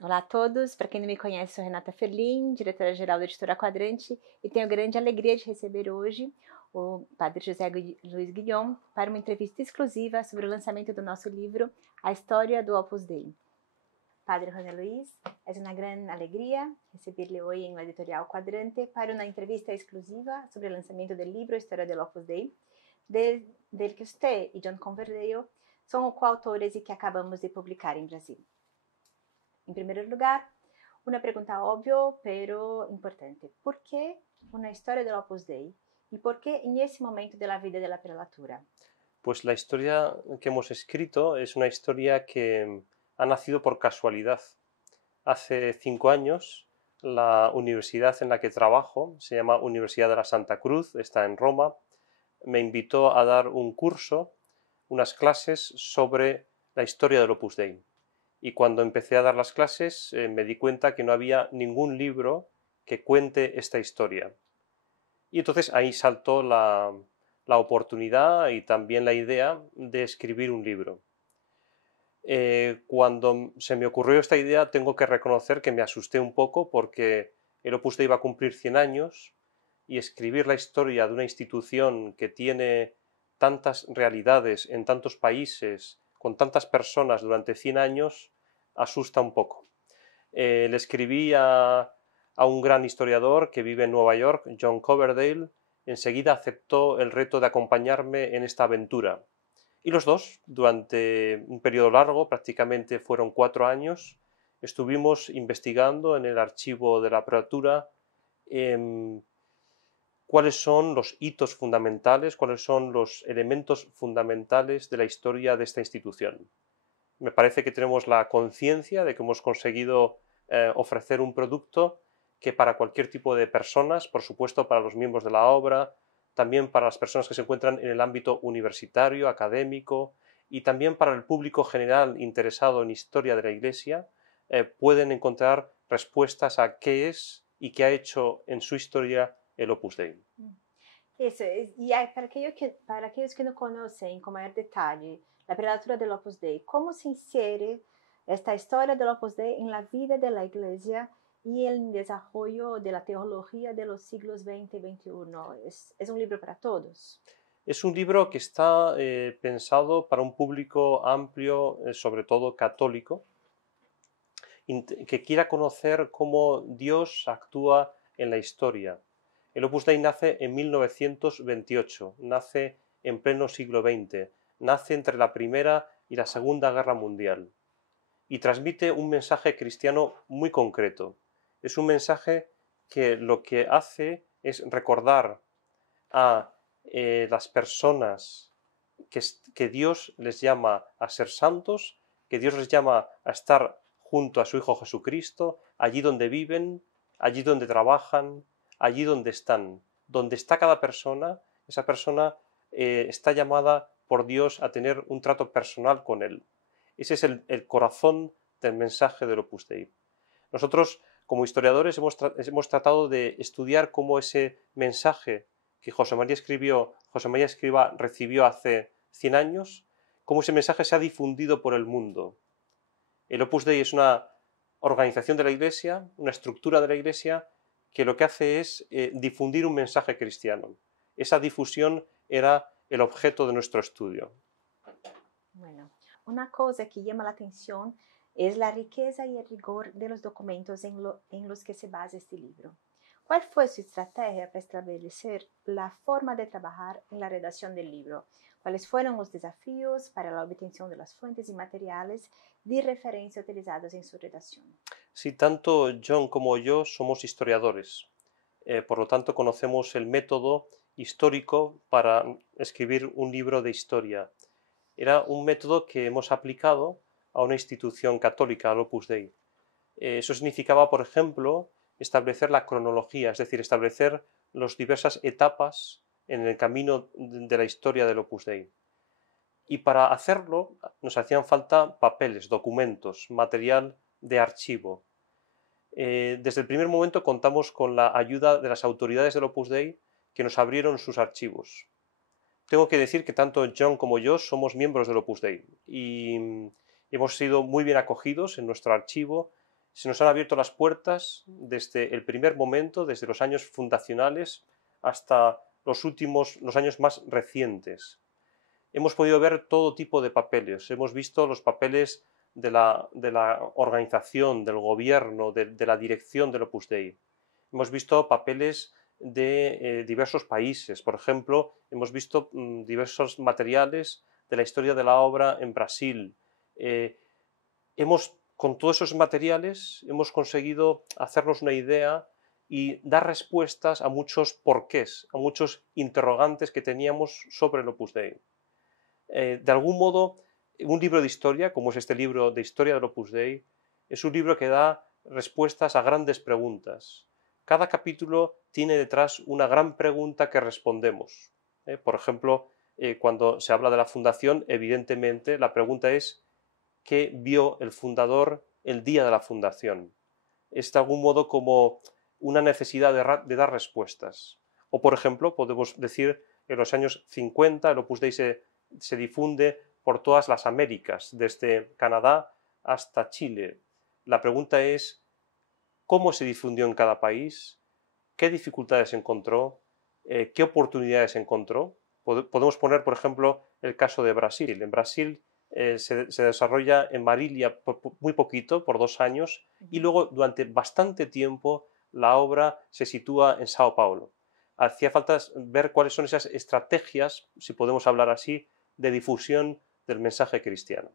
Olá a todos, para quem não me conhece, sou Renata Ferlin, diretora-geral da Editora Quadrante, e tenho grande alegria de receber hoje o Padre José Luiz Guillaume para uma entrevista exclusiva sobre o lançamento do nosso livro A História do Opus Dei. Padre José Luis, es una gran alegría recibirle hoy en la editorial Cuadrante para una entrevista exclusiva sobre el lanzamiento del libro Historia del Opus Dei, del que usted y John Converdale son coautores y que acabamos de publicar en Brasil. En primer lugar, una pregunta obvia pero importante. ¿Por qué una historia del Opus Dei? ¿Y por qué en ese momento de la vida de la prelatura? Pues la historia que hemos escrito es una historia que ha nacido por casualidad. Hace 5 años, la universidad en la que trabajo, se llama Universidad de la Santa Cruz, está en Roma, me invitó a dar un curso, unas clases sobre la historia del Opus Dei. Y cuando empecé a dar las clases me di cuenta que no había ningún libro que cuente esta historia. Y entonces ahí saltó la oportunidad y también la idea de escribir un libro. Cuando se me ocurrió esta idea, tengo que reconocer que me asusté un poco porque el Opus Dei iba a cumplir 100 años y escribir la historia de una institución que tiene tantas realidades en tantos países, con tantas personas durante 100 años, asusta un poco. Le escribí a un gran historiador que vive en Nueva York, John Coverdale. Enseguida aceptó el reto de acompañarme en esta aventura. Y los dos, durante un periodo largo, prácticamente fueron 4 años, estuvimos investigando en el archivo de la prelatura cuáles son los hitos fundamentales, cuáles son los elementos fundamentales de la historia de esta institución. Me parece que tenemos la conciencia de que hemos conseguido ofrecer un producto que para cualquier tipo de personas, por supuesto para los miembros de la obra, también para las personas que se encuentran en el ámbito universitario, académico, y también para el público general interesado en historia de la Iglesia, pueden encontrar respuestas a qué es y qué ha hecho en su historia el Opus Dei. Isso, e para aqueles que não conhecem com maior detalhe a prelatura do Opus Dei, como se insere esta história do Opus Dei na vida da Igreja e el desarrollo de la teología de los siglos XX y XXI. ¿Es un libro para todos? Es un libro que está pensado para un público amplio, sobre todo católico, que quiera conocer cómo Dios actúa en la historia. El Opus Dei nace en 1928, nace en pleno siglo XX, nace entre la Primera y la Segunda Guerra Mundial y transmite un mensaje cristiano muy concreto. Es un mensaje que lo que hace es recordar a las personas que Dios les llama a ser santos, que Dios les llama a estar junto a su Hijo Jesucristo, allí donde viven, allí donde trabajan, allí donde están. Donde está cada persona, esa persona está llamada por Dios a tener un trato personal con Él. Ese es el corazón del mensaje del Opus Dei. Nosotros, como historiadores, hemos tratado de estudiar cómo ese mensaje que José María Escrivá recibió hace 100 años, cómo ese mensaje se ha difundido por el mundo. El Opus Dei es una organización de la Iglesia, una estructura de la Iglesia, que lo que hace es difundir un mensaje cristiano. Esa difusión era el objeto de nuestro estudio. Bueno, una cosa que llama la atención es la riqueza y el rigor de los documentos en los que se basa este libro. ¿Cuál fue su estrategia para establecer la forma de trabajar en la redacción del libro? ¿Cuáles fueron los desafíos para la obtención de las fuentes y materiales de referencia utilizados en su redacción? Sí, tanto John como yo somos historiadores. Por lo tanto, conocemos el método histórico para escribir un libro de historia. Era un método que hemos aplicado a una institución católica, al Opus Dei. Eso significaba, por ejemplo, establecer la cronología, es decir, establecer las diversas etapas en el camino de la historia del Opus Dei. Y para hacerlo nos hacían falta papeles, documentos, material de archivo. Desde el primer momento contamos con la ayuda de las autoridades del Opus Dei que nos abrieron sus archivos. Tengo que decir que tanto John como yo somos miembros del Opus Dei y hemos sido muy bien acogidos en nuestro archivo. Se nos han abierto las puertas desde el primer momento, desde los años fundacionales hasta los años más recientes. Hemos podido ver todo tipo de papeles. Hemos visto los papeles de la organización, del gobierno, de la dirección del Opus Dei. Hemos visto papeles de diversos países. Por ejemplo, hemos visto diversos materiales de la historia de la obra en Brasil. Con todos esos materiales hemos conseguido hacernos una idea y dar respuestas a muchos porqués, a muchos interrogantes que teníamos sobre el Opus Dei. De algún modo, un libro de historia, como es este libro de historia del Opus Dei, es un libro que da respuestas a grandes preguntas. Cada capítulo tiene detrás una gran pregunta que respondemos. Por ejemplo, cuando se habla de la fundación, evidentemente la pregunta es ¿qué vio el fundador el día de la fundación? Es de algún modo como una necesidad de dar respuestas. O, por ejemplo, podemos decir que en los años 50 el Opus Dei se difunde por todas las Américas, desde Canadá hasta Chile. La pregunta es, ¿cómo se difundió en cada país? ¿Qué dificultades encontró? ¿Qué oportunidades encontró? Podemos poner, por ejemplo, el caso de Brasil. En Brasil se desarrolla en Marília muy poquito, por 2 años, y luego durante bastante tiempo la obra se sitúa en Sao Paulo. Hacía falta ver cuáles son esas estrategias, si podemos hablar así, de difusión del mensaje cristiano.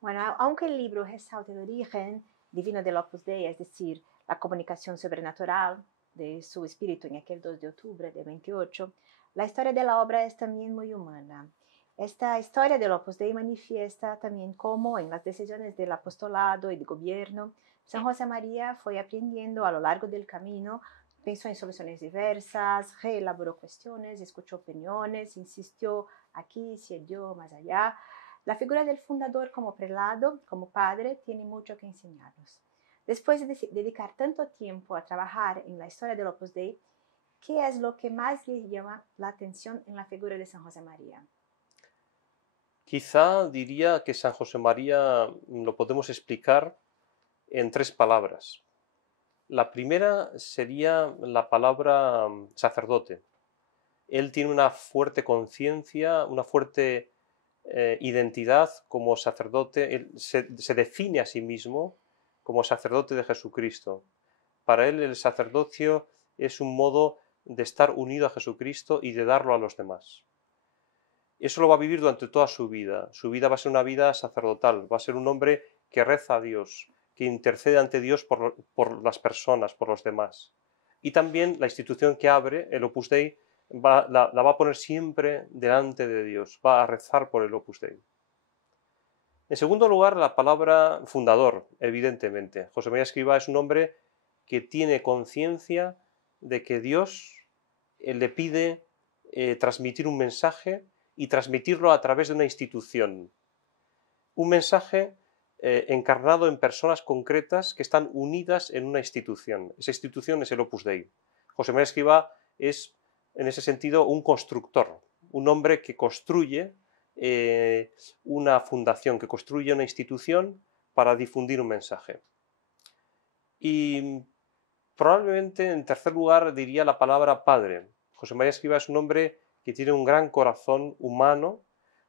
Bueno, aunque el libro resalta el origen divino del Opus Dei, es decir, la comunicación sobrenatural de su espíritu en aquel 2 de octubre de 28, la historia de la obra es también muy humana. Esta historia del Opus Dei manifiesta también cómo en las decisiones del apostolado y de gobierno, San José María fue aprendiendo a lo largo del camino, pensó en soluciones diversas, reelaboró cuestiones, escuchó opiniones, insistió aquí, se dio más allá. La figura del fundador como prelado, como padre, tiene mucho que enseñarnos. Después de dedicar tanto tiempo a trabajar en la historia del Opus Dei, ¿qué es lo que más le llama la atención en la figura de San José María? Quizá diría que San José María lo podemos explicar en 3 palabras. La primera sería la palabra sacerdote. Él tiene una fuerte conciencia, una fuerte identidad como sacerdote. Él se define a sí mismo como sacerdote de Jesucristo. Para él el sacerdocio es un modo de estar unido a Jesucristo y de darlo a los demás. Eso lo va a vivir durante toda su vida. Su vida va a ser una vida sacerdotal, va a ser un hombre que reza a Dios, que intercede ante Dios por las personas, por los demás. Y también la institución que abre, el Opus Dei, la va a poner siempre delante de Dios, va a rezar por el Opus Dei. En segundo lugar, la palabra fundador, evidentemente. José María Escrivá es un hombre que tiene conciencia de que Dios le pide transmitir un mensaje y transmitirlo a través de una institución. Un mensaje encarnado en personas concretas que están unidas en una institución. Esa institución es el Opus Dei. José María Escrivá es, en ese sentido, un constructor, un hombre que construye una fundación, que construye una institución para difundir un mensaje. Y probablemente, en tercer lugar, diría la palabra padre. José María Escrivá es un hombre que tiene un gran corazón humano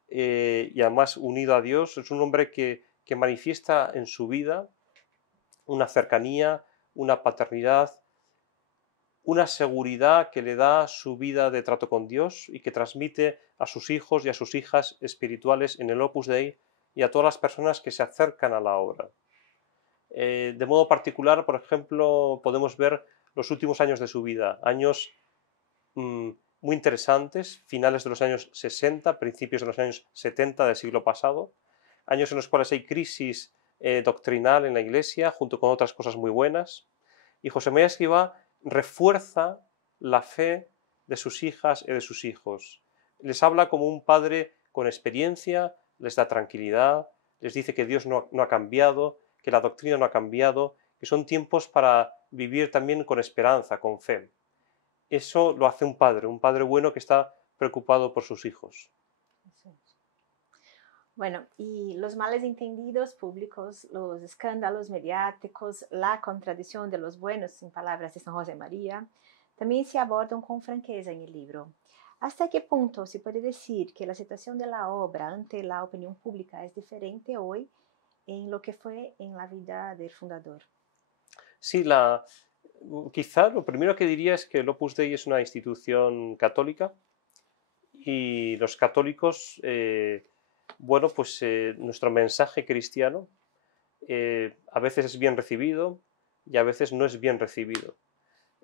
y además unido a Dios. Es un hombre que manifiesta en su vida una cercanía, una paternidad, una seguridad que le da su vida de trato con Dios y que transmite a sus hijos y a sus hijas espirituales en el Opus Dei y a todas las personas que se acercan a la obra. De modo particular, por ejemplo, podemos ver los últimos años de su vida, años muy interesantes, finales de los años 60, principios de los años 70 del siglo pasado, años en los cuales hay crisis doctrinal en la Iglesia, junto con otras cosas muy buenas, y José María Escrivá refuerza la fe de sus hijas y de sus hijos. Les habla como un padre con experiencia, les da tranquilidad, les dice que Dios no ha cambiado, que la doctrina no ha cambiado, que son tiempos para vivir también con esperanza, con fe. Eso lo hace un padre bueno que está preocupado por sus hijos. Bueno, y los males entendidos públicos, los escándalos mediáticos, la contradicción de los buenos, en palabras de San José María, también se abordan con franqueza en el libro. ¿Hasta qué punto se puede decir que la situación de la obra ante la opinión pública es diferente hoy en lo que fue en la vida del fundador? Sí, quizá lo primero que diría es que el Opus Dei es una institución católica y los católicos, bueno, pues nuestro mensaje cristiano a veces es bien recibido y a veces no es bien recibido.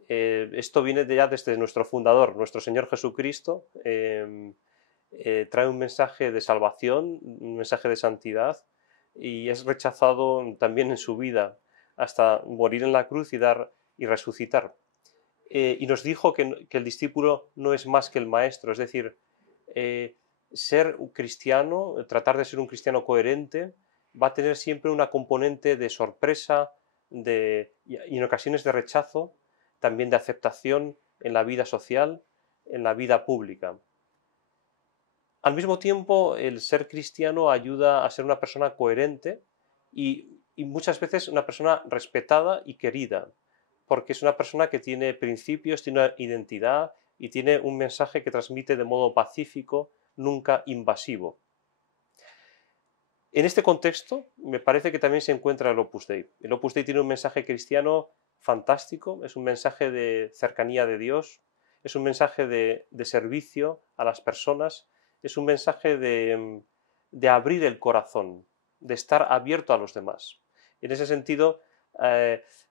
Esto viene ya desde nuestro fundador, nuestro Señor Jesucristo. Trae un mensaje de salvación, un mensaje de santidad, y es rechazado también en su vida, hasta morir en la cruz y resucitar. Y nos dijo que el discípulo no es más que el maestro, es decir, eh, ser un cristiano, tratar de ser un cristiano coherente, va a tener siempre una componente de sorpresa y en ocasiones de rechazo, también de aceptación en la vida social, en la vida pública. Al mismo tiempo, el ser cristiano ayuda a ser una persona coherente y muchas veces una persona respetada y querida, porque es una persona que tiene principios, tiene una identidad y tiene un mensaje que transmite de modo pacífico, nunca invasivo. En este contexto, me parece que también se encuentra el Opus Dei. El Opus Dei tiene un mensaje cristiano fantástico, es un mensaje de cercanía de Dios, es un mensaje de servicio a las personas, es un mensaje de abrir el corazón, de estar abierto a los demás. En ese sentido,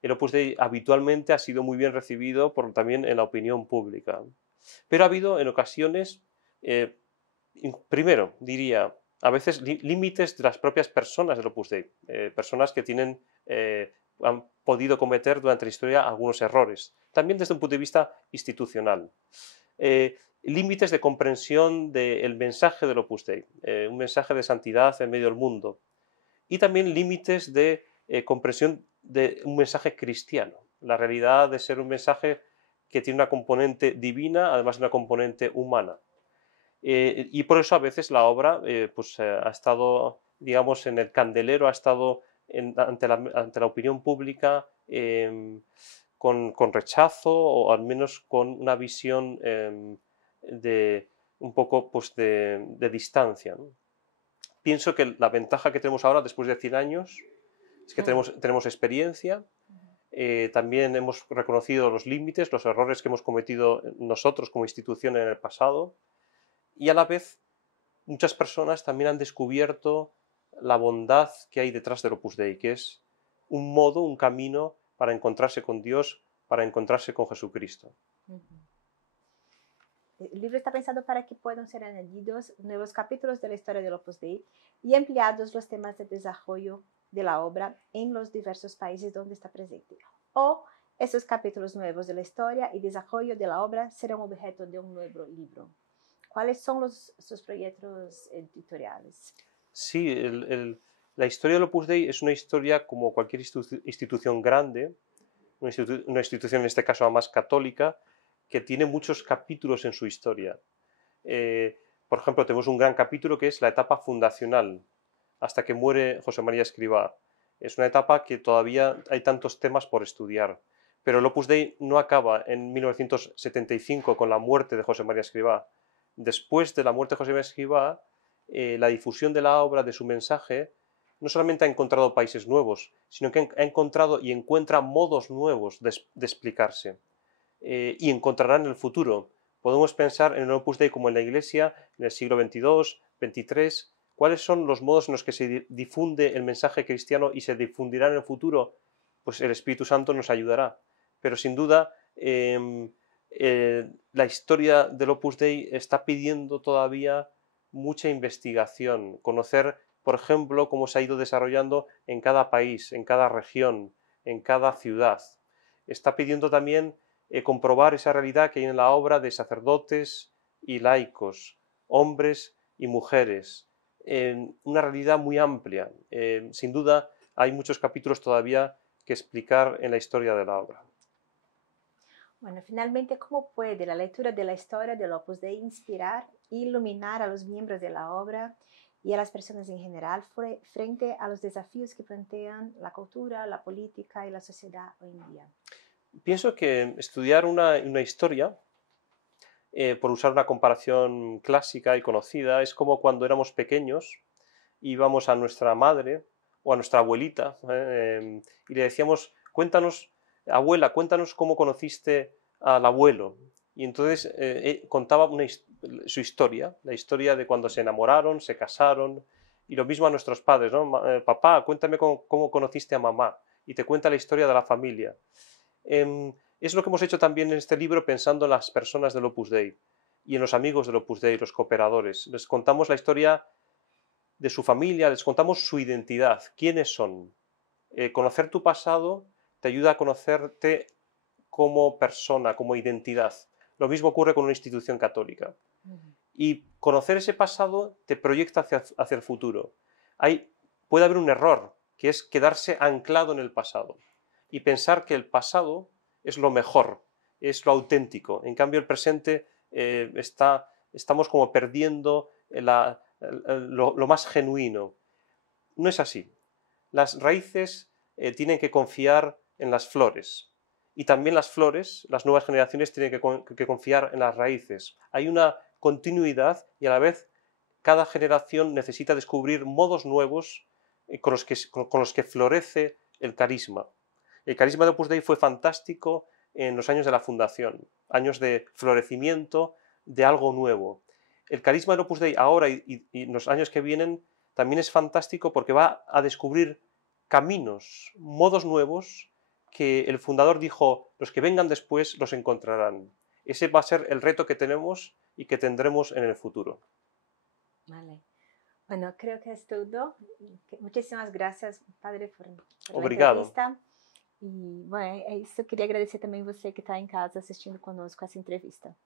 el Opus Dei habitualmente ha sido muy bien recibido también en la opinión pública. Pero ha habido en ocasiones, primero, diría, a veces límites de las propias personas del Opus Dei, personas que han podido cometer durante la historia algunos errores, también desde un punto de vista institucional. Límites de comprensión del mensaje del Opus Dei, un mensaje de santidad en medio del mundo, y también límites de comprensión de un mensaje cristiano, la realidad de ser un mensaje que tiene una componente divina, además de una componente humana. Y por eso a veces la obra ha estado, digamos, en el candelero, ha estado ante la opinión pública con rechazo o al menos con una visión de un poco pues, de distancia, ¿no? Pienso que la ventaja que tenemos ahora, después de 100 años, es que tenemos experiencia, también hemos reconocido los límites, los errores que hemos cometido nosotros como institución en el pasado, y a la vez muchas personas también han descubierto la bondad que hay detrás del Opus Dei, que es un modo, un camino para encontrarse con Dios, para encontrarse con Jesucristo. El libro está pensado para que puedan ser añadidos nuevos capítulos de la historia del Opus Dei y ampliados los temas de desarrollo de la obra en los diversos países donde está presente. O esos capítulos nuevos de la historia y desarrollo de la obra serán objeto de un nuevo libro. ¿Cuáles son sus proyectos editoriales? Sí, la historia del Opus Dei es una historia como cualquier institución grande, una institución en este caso más católica, que tiene muchos capítulos en su historia. Por ejemplo, tenemos un gran capítulo que es la etapa fundacional, hasta que muere José María Escrivá. Es una etapa que todavía hay tantos temas por estudiar. Pero el Opus Dei no acaba en 1975 con la muerte de José María Escrivá. Después de la muerte de José María Escrivá, la difusión de la obra, de su mensaje, no solamente ha encontrado países nuevos, sino que ha encontrado y encuentra modos nuevos de explicarse. Y encontrará en el futuro. Podemos pensar en el Opus Dei como en la Iglesia en el siglo XXII, XXIII. ¿Cuáles son los modos en los que se difunde el mensaje cristiano y se difundirá en el futuro? Pues el Espíritu Santo nos ayudará. Pero sin duda, la historia del Opus Dei está pidiendo todavía mucha investigación, conocer, por ejemplo, cómo se ha ido desarrollando en cada país, en cada región, en cada ciudad. Está pidiendo también comprobar esa realidad que hay en la obra de sacerdotes y laicos, hombres y mujeres, una realidad muy amplia. Sin duda, hay muchos capítulos todavía que explicar en la historia de la obra. Bueno, finalmente, ¿cómo puede la lectura de la historia del Opus Dei inspirar e iluminar a los miembros de la obra y a las personas en general frente a los desafíos que plantean la cultura, la política y la sociedad hoy en día? Pienso que estudiar una historia, por usar una comparación clásica y conocida, es como cuando éramos pequeños, íbamos a nuestra madre o a nuestra abuelita y le decíamos, cuéntanos, abuela, cuéntanos cómo conociste al abuelo. Y entonces contaba su historia, la historia de cuando se enamoraron, se casaron, y lo mismo a nuestros padres, ¿no? Papá, cuéntame cómo conociste a mamá, y te cuenta la historia de la familia. Es lo que hemos hecho también en este libro pensando en las personas del Opus Dei y en los amigos del Opus Dei, los cooperadores. Les contamos la historia de su familia, les contamos su identidad, quiénes son. Conocer tu pasado te ayuda a conocerte como persona, como identidad. Lo mismo ocurre con una institución católica. Y conocer ese pasado te proyecta hacia el futuro. Puede haber un error, que es quedarse anclado en el pasado y pensar que el pasado es lo mejor, es lo auténtico. En cambio, el presente estamos como perdiendo lo más genuino. No es así. Las raíces tienen que confiar en las flores y también las flores, las nuevas generaciones tienen que confiar en las raíces. Hay una continuidad y a la vez cada generación necesita descubrir modos nuevos con los que florece el carisma. El carisma de Opus Dei fue fantástico en los años de la fundación, años de florecimiento de algo nuevo. El carisma de Opus Dei ahora y en los años que vienen también es fantástico porque va a descubrir caminos, modos nuevos que el fundador dijo, los que vengan después los encontrarán. Ese va a ser el reto que tenemos y que tendremos en el futuro. Vale. Bueno, creo que es todo. Muchísimas gracias, padre, por la Obrigado. entrevista. E, bueno, é isso. Eu queria agradecer também você que está em casa assistindo conosco essa entrevista.